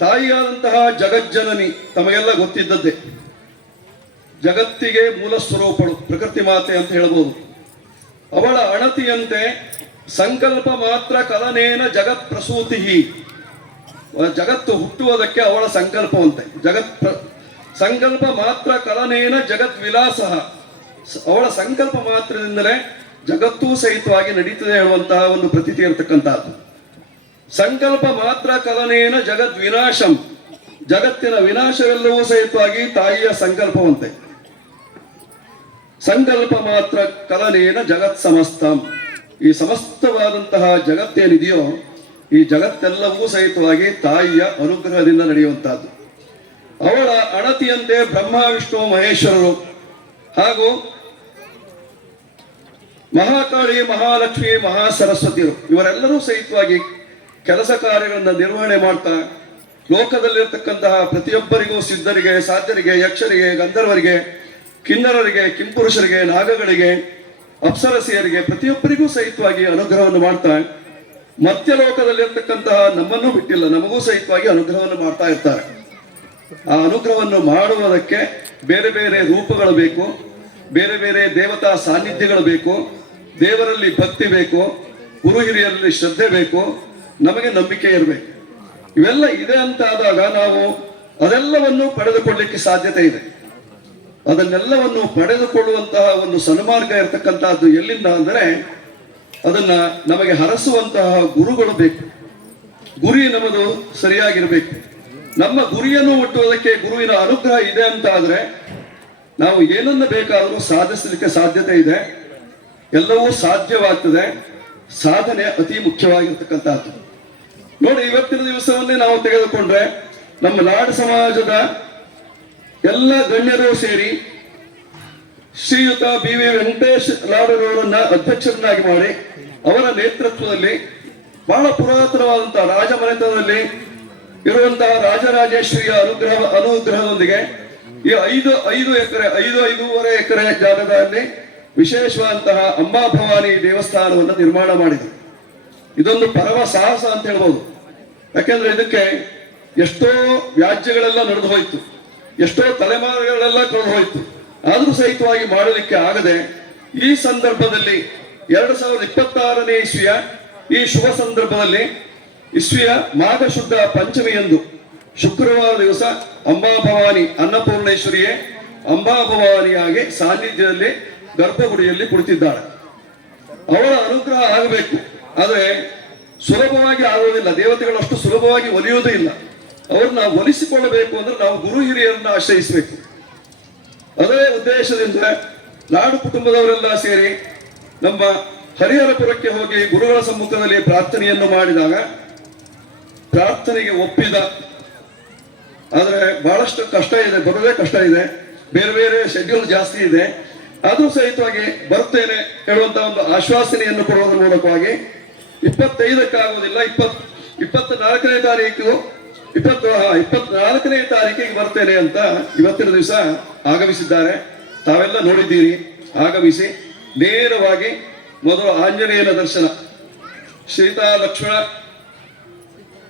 ತಾಯಿಯಾದಂತಹ ಜಗಜ್ಜನನಿ ತಮಗೆಲ್ಲ ಗೊತ್ತಿದ್ದದ್ದೇ. ಜಗತ್ತಿಗೆ ಮೂಲ ಸ್ವರೂಪಳು, ಪ್ರಕೃತಿ ಮಾತೆ ಅಂತ ಹೇಳಬಹುದು ಅವಳ ಅಣತಿಯಂತೆ ಸಂಕಲ್ಪ ಮಾತ್ರ ಕಲನೇನ ಜಗತ್ ಪ್ರಸೂತಿ ಜಗತ್ತು ಹುಟ್ಟುವುದಕ್ಕೆ ಅವಳ ಸಂಕಲ್ಪವಂತೆ. ಜಗತ್ ಸಂಕಲ್ಪ ಮಾತ್ರ ಕಲನೇನ ಜಗತ್ ವಿಲಾಸ ಅವಳ ಸಂಕಲ್ಪ ಮಾತ್ರದಿಂದಲೇ ಜಗತ್ತೂ ಸಹಿತವಾಗಿ ನಡೀತದೆ ಹೇಳುವಂತಹ ಒಂದು ಪ್ರತೀತಿ ಇರತಕ್ಕಂತಹದ್ದು. ಸಂಕಲ್ಪ ಮಾತ್ರ ಕಲನೇನ ಜಗತ್ ವಿನಾಶಂ. ಜಗತ್ತಿನ ವಿನಾಶವೆಲ್ಲವೂ ಸಹಿತವಾಗಿ ತಾಯಿಯ ಸಂಕಲ್ಪವಂತೆ. ಸಂಕಲ್ಪ ಮಾತ್ರ ಕಲನೇನ ಜಗತ್ ಸಮಸ್ತಂ. ಈ ಸಮಸ್ತವಾದಂತಹ ಜಗತ್ತೇನಿದೆಯೋ ಈ ಜಗತ್ತೆಲ್ಲವೂ ಸಹಿತವಾಗಿ ತಾಯಿಯ ಅನುಗ್ರಹದಿಂದ ನಡೆಯುವಂತಹದ್ದು ಅವಳ ಅಣತಿಯಂತೆ ಬ್ರಹ್ಮ, ವಿಷ್ಣು, ಮಹೇಶ್ವರರು. ಹಾಗೂ ಮಹಾಕಾಳಿ, ಮಹಾಲಕ್ಷ್ಮಿ ಮಹಾ ಸರಸ್ವತಿಯರು ಇವರೆಲ್ಲರೂ ಸಹಿತವಾಗಿ ಕೆಲಸ ಕಾರ್ಯಗಳನ್ನು ನಿರ್ವಹಣೆ ಮಾಡ್ತಾ, ಲೋಕದಲ್ಲಿರ್ತಕ್ಕಂತಹ ಪ್ರತಿಯೊಬ್ಬರಿಗೂ ಸಿದ್ಧರಿಗೆ, ಸಾಧ್ಯರಿಗೆ, ಯಕ್ಷರಿಗೆ, ಗಂಧರ್ವರಿಗೆ, ಕಿನ್ನರರಿಗೆ, ಕಿಂಪುರುಷರಿಗೆ, ನಾಗಗಳಿಗೆ, ಅಪ್ಸರಸಿಯರಿಗೆ, ಪ್ರತಿಯೊಬ್ಬರಿಗೂ ಸಹಿತವಾಗಿ ಅನುಗ್ರಹವನ್ನು ಮಾಡ್ತಾ ಮಧ್ಯಲೋಕದಲ್ಲಿರ್ತಕ್ಕಂತಹ ನಮ್ಮನ್ನು ಬಿಟ್ಟಿಲ್ಲ, ನಮಗೂ ಸಹಿತವಾಗಿ ಅನುಗ್ರಹವನ್ನು ಮಾಡ್ತಾ ಇರ್ತಾರೆ. ಆ ಅನುಗ್ರಹವನ್ನು ಮಾಡುವುದಕ್ಕೆ ಬೇರೆ ಬೇರೆ ರೂಪಗಳು ಬೇಕು, ಬೇರೆ ಬೇರೆ ದೇವತಾ ಸಾನ್ನಿಧ್ಯಗಳು ಬೇಕು, ದೇವರಲ್ಲಿ ಭಕ್ತಿ ಬೇಕು, ಗುರು ಹಿರಿಯರಲ್ಲಿ ಶ್ರದ್ಧೆ ಬೇಕು ನಮಗೆ ನಂಬಿಕೆ ಇರಬೇಕು. ಇವೆಲ್ಲ ಇದೆ ಅಂತ ಆದಾಗ ನಾವು ಅದೆಲ್ಲವನ್ನು ಪಡೆದುಕೊಳ್ಳಿಕ್ಕೆ ಸಾಧ್ಯತೆ ಇದೆ. ಅದನ್ನೆಲ್ಲವನ್ನು ಪಡೆದುಕೊಳ್ಳುವಂತಹ ಒಂದು ಸನ್ಮಾರ್ಗ ಇರತಕ್ಕಂತಹದ್ದು ಎಲ್ಲಿಂದ ಅಂದರೆ ಅದನ್ನ ನಮಗೆ ಹರಸುವಂತಹ ಗುರುಗಳು ಬೇಕು. ಗುರಿ ನಮ್ಮದು ಸರಿಯಾಗಿರಬೇಕು. ನಮ್ಮ ಗುರಿಯನ್ನು ಮುಟ್ಟುವುದಕ್ಕೆ ಗುರುವಿನ ಅನುಗ್ರಹ ಇದೆ ಅಂತ ಆದ್ರೆ ನಾವು ಏನನ್ನ ಬೇಕಾದರೂ ಸಾಧಿಸಲಿಕ್ಕೆ ಸಾಧ್ಯತೆ ಇದೆ. ಎಲ್ಲವೂ ಸಾಧ್ಯವಾಗ್ತದೆ. ಸಾಧನೆ ಅತಿ ಮುಖ್ಯವಾಗಿರ್ತಕ್ಕಂಥದ್ದು. ನೋಡಿ, ಇವತ್ತಿನ ದಿವಸವನ್ನೇ ನಾವು ತೆಗೆದುಕೊಂಡ್ರೆ ನಮ್ಮ ನಾಡ ಸಮಾಜದ ಎಲ್ಲ ಗಣ್ಯರು ಸೇರಿ ಶ್ರೀಯುತ ಬಿ ವಿ ವೆಂಕಟೇಶ್ ಲಾಡರವರನ್ನ ಅಧ್ಯಕ್ಷರನ್ನಾಗಿ ಮಾಡಿ ಅವರ ನೇತೃತ್ವದಲ್ಲಿ ಬಹಳ ಪುರಾತನವಾದಂತಹ ರಾಜಮನೆತನದಲ್ಲಿ ಇರುವಂತಹ ರಾಜರಾಜೇಶ್ವರಿಯ ಅನುಗ್ರಹ, ಅನುಗ್ರಹದೊಂದಿಗೆ ಈ ಐದು ಐದು ಎಕರೆ, ಐದು, ಐದೂವರೆ ಎಕರೆ ಜಾಗದಲ್ಲಿ ವಿಶೇಷವಾದಂತಹ ಅಂಬಾ ಭವಾನಿ ದೇವಸ್ಥಾನವನ್ನು ನಿರ್ಮಾಣ ಮಾಡಿದರು. ಇದೊಂದು ಪರಮ ಸಾಹಸ ಅಂತ ಹೇಳ್ಬೋದು. ಯಾಕೆಂದ್ರೆ ಇದಕ್ಕೆ ಎಷ್ಟೋ ವ್ಯಾಜ್ಯಗಳೆಲ್ಲ ನಡೆದು ಹೋಯ್ತು. ಎಷ್ಟೋ ತಲೆಮಾರುಗಳೆಲ್ಲ ಕಳೆದು ಹೋಯ್ತು. ಆದ್ರೂ ಸಹಿತವಾಗಿ ಮಾಡಲಿಕ್ಕೆ ಆಗದೆ ಈ ಸಂದರ್ಭದಲ್ಲಿ ಎರಡು ಸಾವಿರದ ಇಪ್ಪತ್ತಾರನೇ ಇಸ್ವಿಯ ಈ ಶುಭ ಸಂದರ್ಭದಲ್ಲಿ ಇಸ್ವಿಯ ಮಾಘ ಶುದ್ಧ ಪಂಚಮಿಯಂದು ಶುಕ್ರವಾರ ದಿವಸ ಅಂಬಾಭವಾನಿ ಅನ್ನಪೂರ್ಣೇಶ್ವರಿಯೇ ಅಂಬಾಭವಾನಿಯಾಗಿ ಸಾನ್ನಿಧ್ಯದಲ್ಲಿ ಗರ್ಭಗುಡಿಯಲ್ಲಿ ಕುಳಿತಿದ್ದಾಳೆ. ಅವರ ಅನುಗ್ರಹ ಆಗಬೇಕು. ಆದರೆ ಸುಲಭವಾಗಿ ಆಗುವುದಿಲ್ಲ. ದೇವತೆಗಳು ಅಷ್ಟು ಸುಲಭವಾಗಿ ಒಲಿಯುವುದೇ ಇಲ್ಲ. ಅವ್ರನ್ನ ಒಲಿಸಿಕೊಳ್ಳಬೇಕು ಅಂದ್ರೆ ನಾವು ಗುರು ಹಿರಿಯರನ್ನ ಆಶ್ರಯಿಸಬೇಕು. ಅದೇ ಉದ್ದೇಶದಿಂದ ನಾಡು ಕುಟುಂಬದವರೆಲ್ಲ ಸೇರಿ ನಮ್ಮ ಹರಿಹರಪುರಕ್ಕೆ ಹೋಗಿ ಗುರುಗಳ ಸಮ್ಮುಖದಲ್ಲಿ ಪ್ರಾರ್ಥನೆಯನ್ನು ಮಾಡಿದಾಗ ಪ್ರಾರ್ಥನೆಗೆ ಒಪ್ಪಿದ. ಆದರೆ ಬಹಳಷ್ಟು ಕಷ್ಟ ಇದೆ, ಬರೋದೇ ಕಷ್ಟ ಇದೆ. ಬೇರೆ ಬೇರೆ ಶೆಡ್ಯೂಲ್ ಜಾಸ್ತಿ ಇದೆ. ಅದು ಸಹಿತವಾಗಿ ಬರ್ತೇನೆ ಹೇಳುವಂತ ಒಂದು ಆಶ್ವಾಸನೆಯನ್ನು ಕೊಡುವುದರ ಮೂಲಕವಾಗಿ ಇಪ್ಪತ್ತೈದಕ್ಕಾಗುವುದಿಲ್ಲ ಇಪ್ಪತ್ ಇಪ್ಪತ್ತ ನಾಲ್ಕನೇ ತಾರೀಕು, ಇಪ್ಪತ್ತು ಇಪ್ಪತ್ನಾಲ್ಕನೇ ತಾರೀಕಿಗೆ ಬರ್ತೇನೆ ಅಂತ ಇವತ್ತಿನ ದಿವಸ ಆಗಮಿಸಿದ್ದಾರೆ. ತಾವೆಲ್ಲ ನೋಡಿದ್ದೀರಿ, ಆಗಮಿಸಿ ನೇರವಾಗಿ ಮೊದಲು ಆಂಜನೇಯನ ದರ್ಶನ. ಸೀತಾ ಲಕ್ಷ್ಮಣ,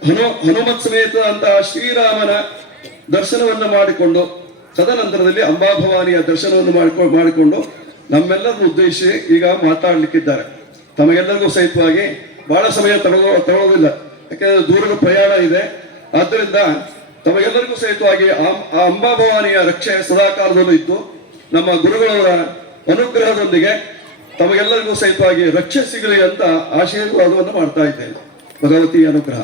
ಹನು, ಹನುಮತ್ ಸಮೇತ ಅಂತಹ ಶ್ರೀರಾಮನ ದರ್ಶನವನ್ನು ಮಾಡಿಕೊಂಡು, ತದನಂತರದಲ್ಲಿ ಅಂಬಾಭವಾನಿಯ ದರ್ಶನವನ್ನು ಮಾಡಿಕೊಂಡು ಮಾಡಿಕೊಂಡು ನಮ್ಮೆಲ್ಲರನ್ನು ಉದ್ದೇಶಿಸಿ ಈಗ ಮಾತಾಡಲಿಕ್ಕಿದ್ದಾರೆ. ತಮಗೆಲ್ಲರಿಗೂ ಸಹಿತವಾಗಿ ಬಹಳ ಸಮಯ ತಗೊಳ್ಳೋ ತಗೊಳ್ಳೋದಿಲ್ಲ ಯಾಕೆಂದ್ರೆ ದೂರದ ಪ್ರಯಾಣ ಇದೆ. ಆದ್ದರಿಂದ ತಮಗೆಲ್ಲರಿಗೂ ಸಹಿತವಾಗಿ ಆ- ಅಂಬಾಭವಾನಿಯ ರಕ್ಷೆ ಸದಾಕಾಲದಲ್ಲೂ ಇತ್ತು. ನಮ್ಮ ಗುರುಗಳವರ ಅನುಗ್ರಹದೊಂದಿಗೆ ತಮಗೆಲ್ಲರಿಗೂ ಸಹಿತವಾಗಿ ರಕ್ಷೆ ಸಿಗಲಿ ಅಂತ ಆಶೀರ್ವಾದವನ್ನು ಮಾಡ್ತಾ ಇದ್ದೇನೆ. ಭಗವತಿ ಅನುಗ್ರಹ.